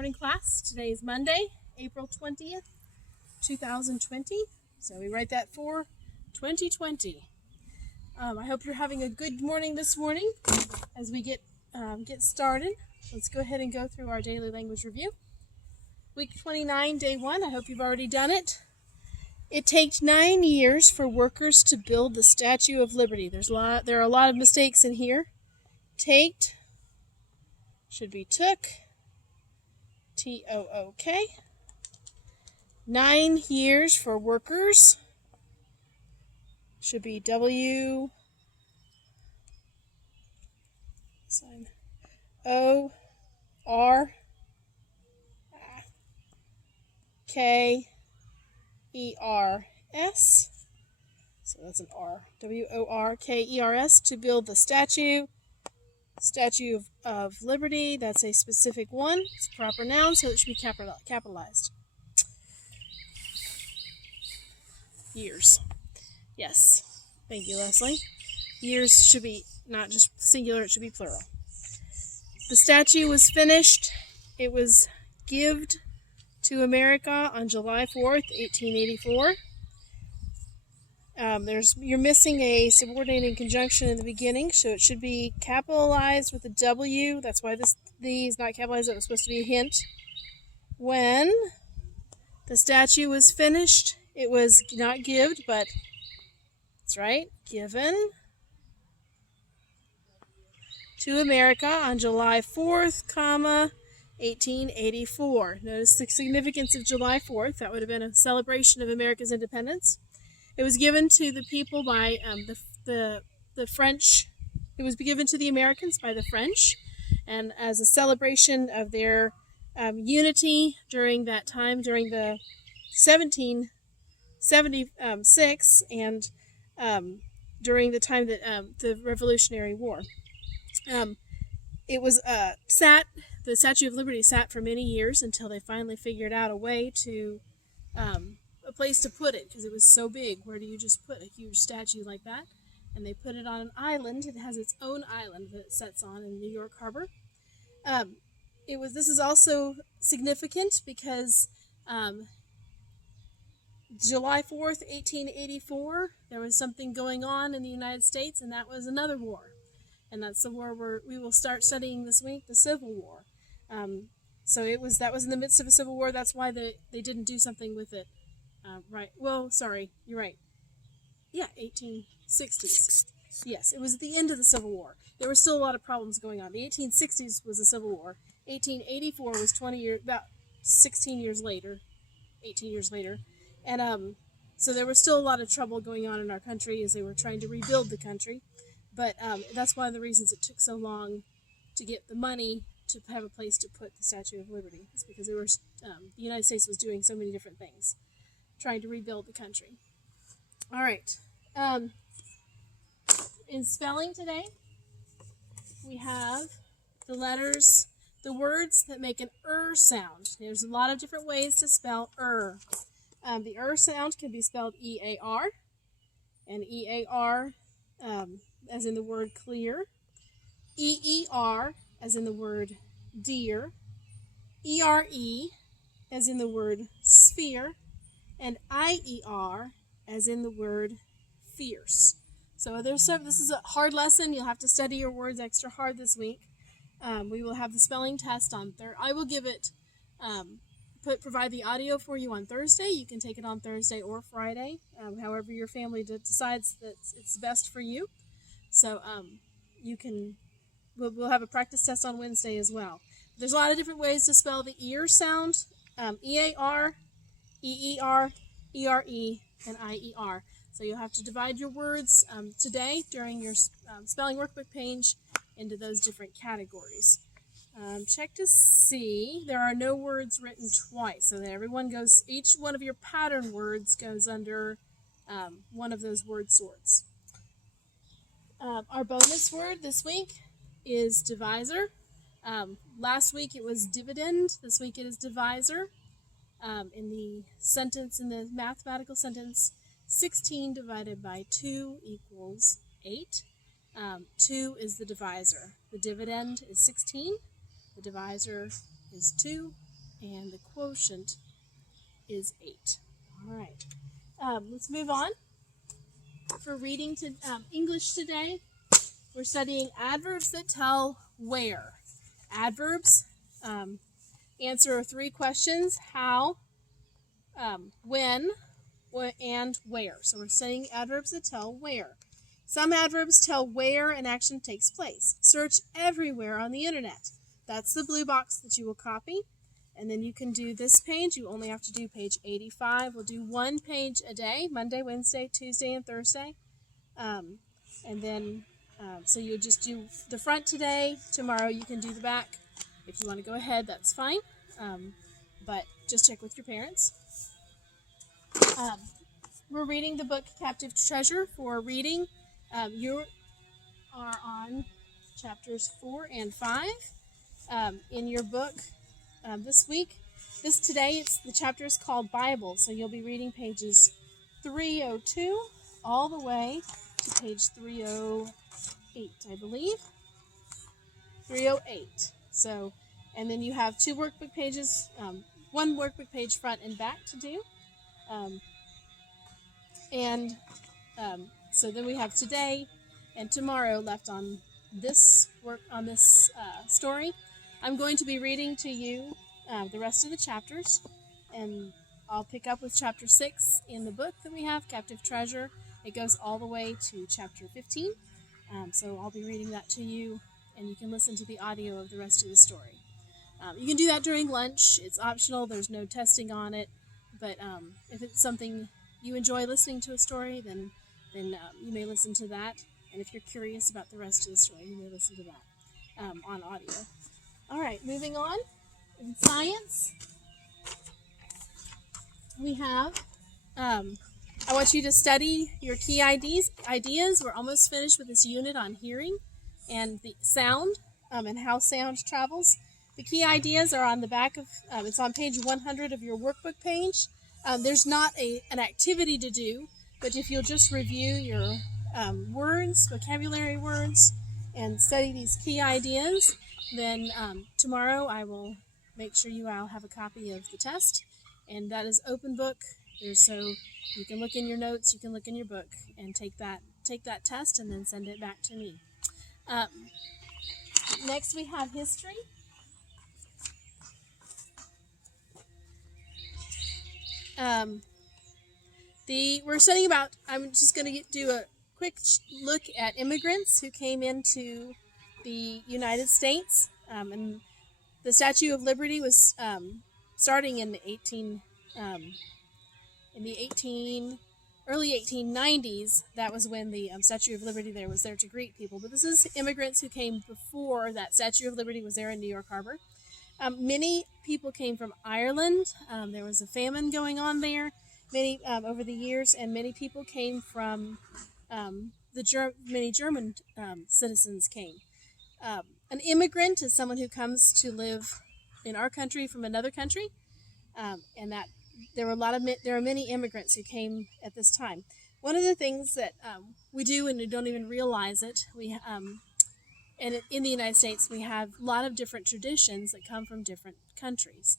morning, class. Today is Monday, April 20th, 2020. So we write that for 2020. I hope you're having a good morning this morning. As we get started, let's go ahead and go through our daily language review. Week 29, day 1. I hope you've already done it. It takes 9 years for workers to build the Statue of Liberty. There are a lot of mistakes in here. Taked should be took. T-O-O-K. 9 years for workers should be W sign O-R-K-E-R-S. So that's an R. W-O-R-K-E-R-S to build the Statue of Liberty. That's a specific one. It's a proper noun, so it should be capitalized. Years. Yes. Thank you, Leslie. Years should be not just singular, it should be plural. The statue was finished. It was given to America on July 4th, 1884. You're missing a subordinating conjunction in the beginning, so it should be capitalized with a W. That's why the is not capitalized. That was supposed to be a hint. When the statue was finished, it was not gived, but that's right, given to America on July 4th, 1884. Notice the significance of July 4th. That would have been a celebration of America's independence. It was given to the people by the French. It was given to the Americans by the French, and as a celebration of their unity during that time, during the 1776, and during the time that the Revolutionary War. It was the Statue of Liberty sat for many years until they finally figured out a way to a place to put it, because it was so big. Where do you just put a huge statue like that? And they put it on an island. It has its own island that it sets on in New York Harbor. This is also significant because July 4th, 1884, there was something going on in the United States, and that was another war. And that's the war we will start studying this week, the Civil War. That was in the midst of a civil war. That's why they didn't do something with it. Right. Well, sorry, you're right. Yeah, 1860s. Yes, it was at the end of the Civil War. There were still a lot of problems going on. The 1860s was the Civil War. 1884 was about 18 years later. And so there was still a lot of trouble going on in our country as they were trying to rebuild the country. But that's one of the reasons it took so long to get the money to have a place to put the Statue of Liberty. It's because the United States was doing so many different things, trying to rebuild the country. All right. In spelling today, we have the words that make an sound. There's a lot of different ways to spell The sound can be spelled E-A-R, and E-A-R as in the word clear, E-E-R as in the word deer, E-R-E as in the word sphere, and I-E-R as in the word fierce. So this is a hard lesson. You'll have to study your words extra hard this week. We will have the spelling test on Thursday. I will give it, provide the audio for you on Thursday. You can take it on Thursday or Friday, however your family decides that it's best for you. So we'll have a practice test on Wednesday as well. There's a lot of different ways to spell the ear sound. E-A-R, E-E-R, E-R-E, and I-E-R. So you'll have to divide your words today during your spelling workbook page into those different categories. Check to see there are no words written twice, so that each one of your pattern words goes under one of those word sorts. Our bonus word this week is divisor. Last week it was dividend. This week it is divisor. In the mathematical sentence, 16 divided by 2 equals 8. 2 is the divisor. The dividend is 16. The divisor is 2. and the quotient is 8. All right. Let's move on. For reading to English today, we're studying adverbs that tell where. Adverbs answer 3 questions: how, when, and where. So we're studying adverbs that tell where. Some adverbs tell where an action takes place. Search everywhere on the internet. That's the blue box that you will copy. And then you can do this page. You only have to do page 85. We'll do 1 page a day, Monday, Wednesday, Tuesday, and Thursday. So you'll just do the front today. Tomorrow you can do the back. If you want to go ahead, that's fine. But just check with your parents. We're reading the book Captive Treasure for reading. You are on chapters 4 and 5 in your book this week. The chapter is called Bible, so you'll be reading pages 302 all the way to page 308, I believe. 308. So, and then you have 2 workbook pages, 1 workbook page front and back to do. So then we have today and tomorrow left on this story. I'm going to be reading to you the rest of the chapters, and I'll pick up with chapter 6 in the book that we have, Captive Treasure. It goes all the way to chapter 15. So I'll be reading that to you, and you can listen to the audio of the rest of the story. You can do that during lunch. It's optional. There's no testing on it. But if it's something you enjoy listening to a story, then you may listen to that. And if you're curious about the rest of the story, you may listen to that on audio. All right, moving on. In science, we have, I want you to study your key ideas. We're almost finished with this unit on hearing and the sound and how sound travels. The key ideas are on the back of, it's on page 100 of your workbook page. There's not an activity to do, but if you'll just review your words, vocabulary words, and study these key ideas, then tomorrow I will make sure I'll have a copy of the test, and that is open book. So you can look in your notes, you can look in your book, and take that test, and then send it back to me. Next we have history. We're studying about, I'm just going to do a quick look at immigrants who came into the United States. And the Statue of Liberty was starting in the early 1890s. That was when the Statue of Liberty was there to greet people. But this is immigrants who came before that Statue of Liberty was there in New York Harbor. Many people came from Ireland. There was a famine going on there over the years, and many people came from many German citizens came. An immigrant is someone who comes to live in our country from another country, and that there are many immigrants who came at this time. One of the things that we do, and we don't even realize it, and in the United States, we have a lot of different traditions that come from different countries.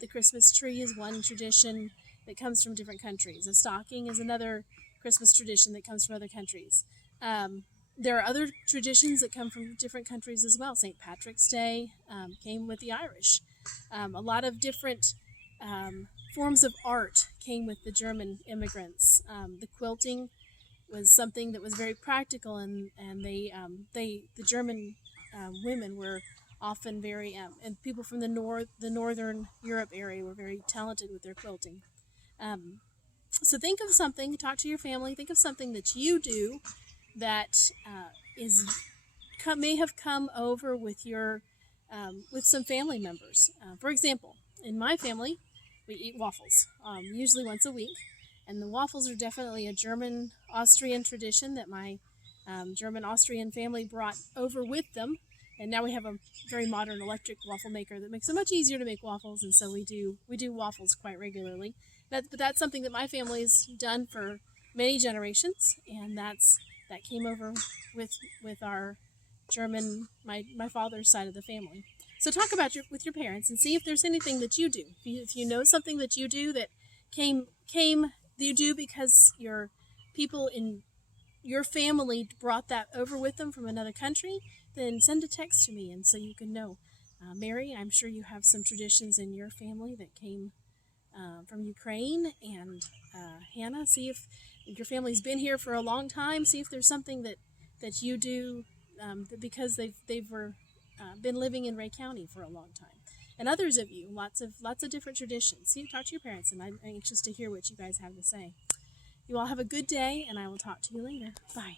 The Christmas tree is one tradition that comes from different countries. A stocking is another Christmas tradition that comes from other countries. There are other traditions that come from different countries as well. St. Patrick's Day came with the Irish. A lot of different forms of art came with the German immigrants. The quilting was something that was very practical, and the German women were often very, and people from the northern Europe area were very talented with their quilting. So think of something, talk to your family, think of something that you do that may have come over with some family members. For example, in my family, we eat waffles, usually once a week. And the waffles are definitely a German-Austrian tradition that my German-Austrian family brought over with them. And now we have a very modern electric waffle maker that makes it much easier to make waffles, and so we do waffles quite regularly. But that's something that my family's done for many generations, and that came over with our German, my father's side of the family. So talk about with your parents and see if there's anything that you do. If you know something that you do that you do because your people in your family brought that over with them from another country, then send a text to me and so you can know. Mary, I'm sure you have some traditions in your family that came from Ukraine, and Hannah, see if your family's been here for a long time. See if there's something that you do because they've been living in Ray County for a long time. And others of you, lots of different traditions. See, talk to your parents, and I'm anxious to hear what you guys have to say. You all have a good day, and I will talk to you later. Bye.